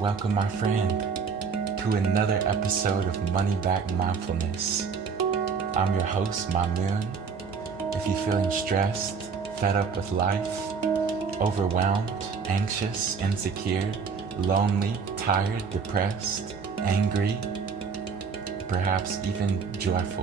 Welcome, my friend, to another episode of Money Back Mindfulness. I'm your host, my moon. If you're feeling stressed, fed up with life, overwhelmed, anxious, insecure, lonely, tired, depressed, angry, perhaps even joyful,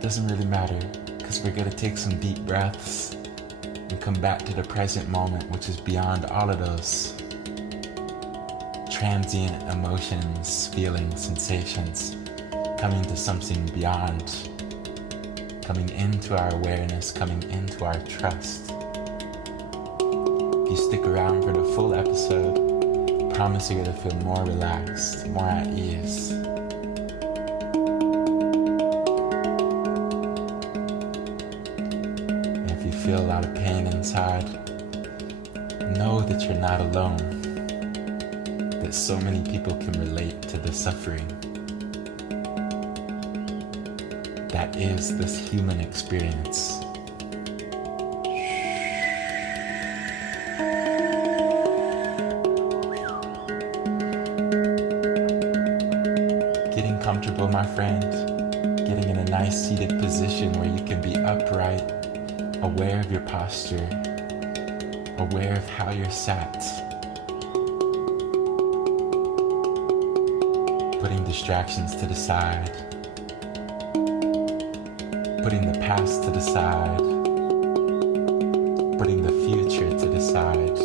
doesn't really matter, because we're going to take some deep breaths and come back to the present moment, which is beyond all of those transient emotions, feelings, sensations, coming to something beyond, coming into our awareness, coming into our trust. If you stick around for the full episode, I promise you're going to feel more relaxed, more at ease. And if you feel a lot of pain inside, know that you're not alone, that so many people can relate to the suffering that is this human experience. Getting comfortable, my friend, getting in a nice seated position where you can be upright, aware of your posture, aware of how you're sat, putting distractions to the side, putting the past to the side, putting the future to the side.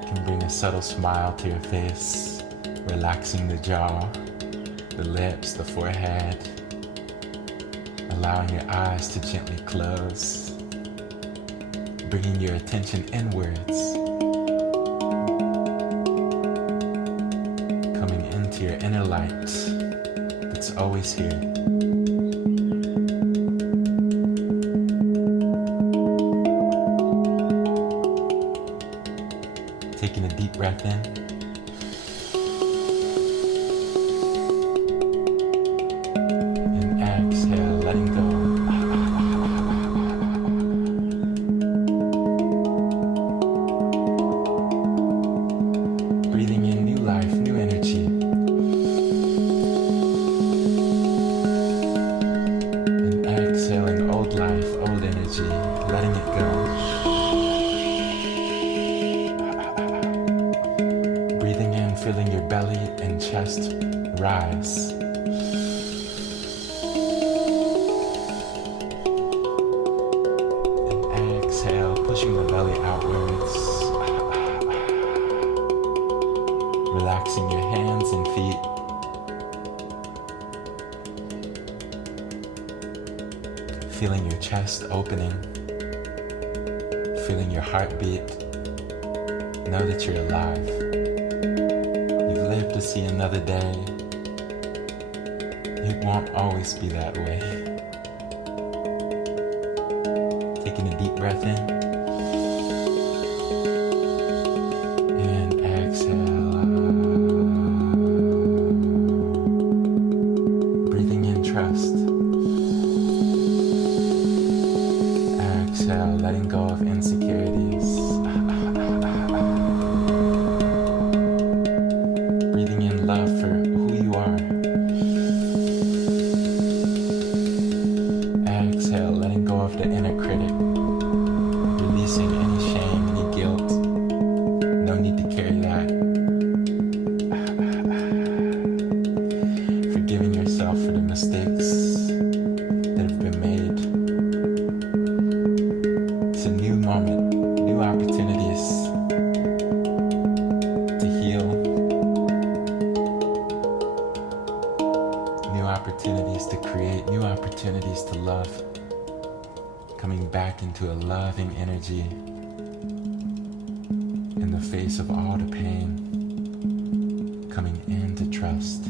You can bring a subtle smile to your face, relaxing the jaw, the lips, the forehead, allowing your eyes to gently close, bringing your attention inwards, coming into your inner light that's always here. Taking a deep breath in. And exhale, letting go. Breathing in new life, new energy. And exhaling old life, old energy, letting it go. Breathing in, feeling your belly and chest rise. And exhale, pushing the belly outwards. Relaxing your hands and feet. Feeling your chest opening. Feeling your heartbeat. Know that you're alive. You've lived to see another day. It won't always be that way. Taking a deep breath in. And exhale. Breathing in trust. Exhale, letting go of insecurities. Breathing in love for who you are. Exhale, letting go of the inner critic. Releasing any shame, any guilt. No need to carry that. Forgiving yourself for the mistakes that have been made. It's a new moment, new opportunities to heal, new opportunities to create, new opportunities to love, coming back into a loving energy, the face of all the pain, coming into trust.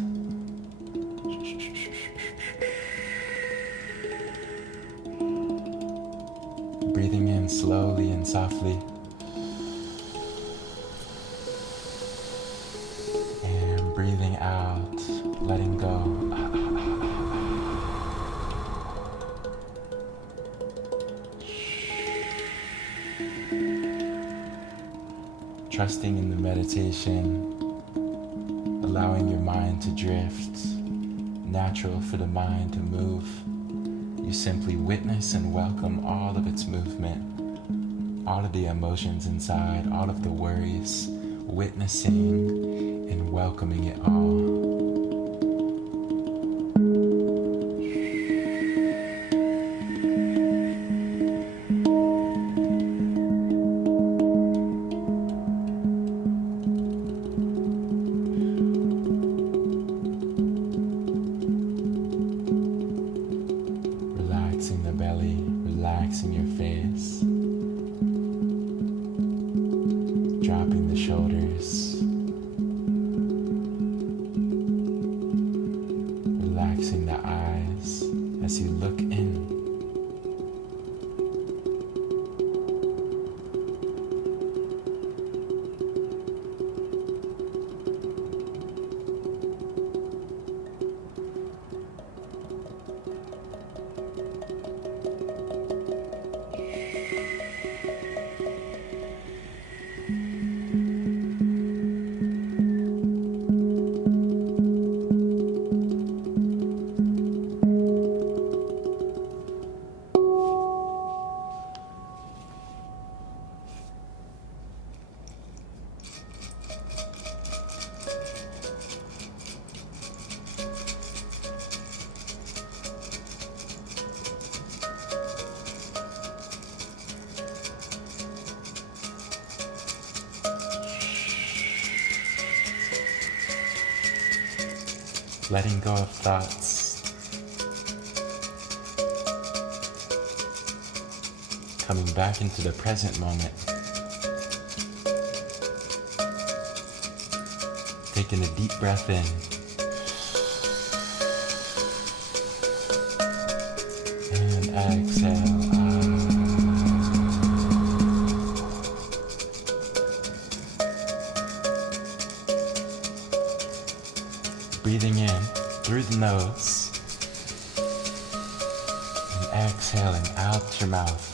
Breathing in slowly and softly, and breathing out, letting go. Trusting in the meditation, allowing your mind to drift, natural for the mind to move. You simply witness and welcome all of its movement, all of the emotions inside, all of the worries, witnessing and welcoming it all. Relaxing the belly, relaxing your face, dropping the shoulders, relaxing the eyes as you look in. Letting go of thoughts, coming back into the present moment, taking a deep breath in, and exhale. Breathing in through the nose and exhaling out your mouth.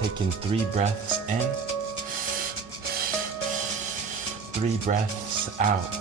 Taking 3 breaths in, 3 breaths out.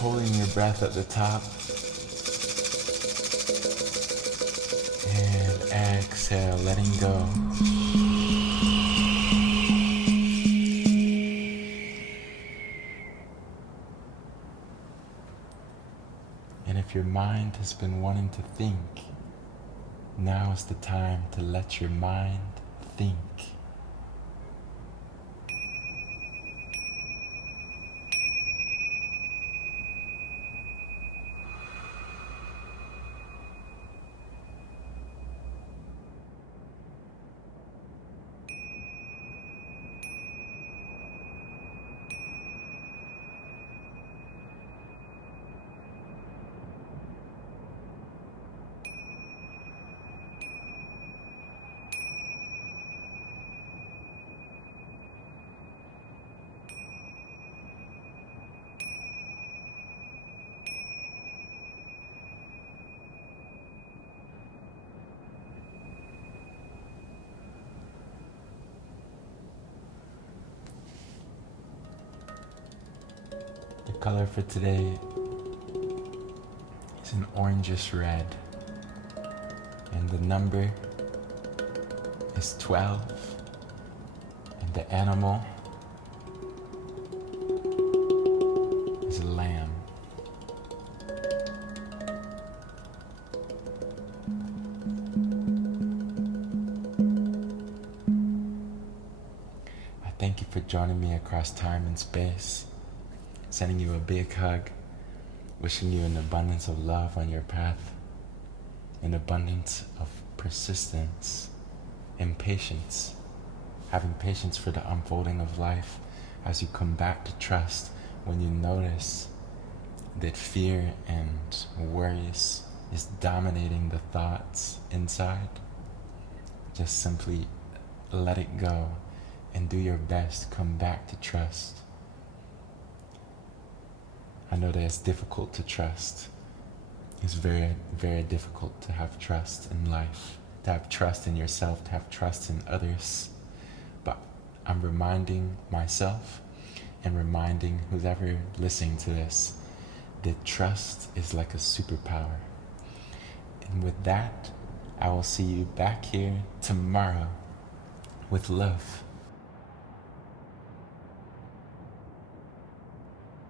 Holding your breath at the top and exhale, letting go. And if your mind has been wanting to think, now is the time to let your mind think. color for today is an orangish red. And the number is 12. And the animal is a lamb. I thank you for joining me across time and space. Sending you a big hug. Wishing you an abundance of love on your path. An abundance of persistence and patience. Having patience for the unfolding of life as you come back to trust when you notice that fear and worries is dominating the thoughts inside. Just simply let it go and do your best. Come back to trust. I know that it's difficult to trust. It's very, very difficult to have trust in life, to have trust in yourself, to have trust in others. But I'm reminding myself and reminding who's ever listening to this that trust is like a superpower. And with that, I will see you back here tomorrow with love.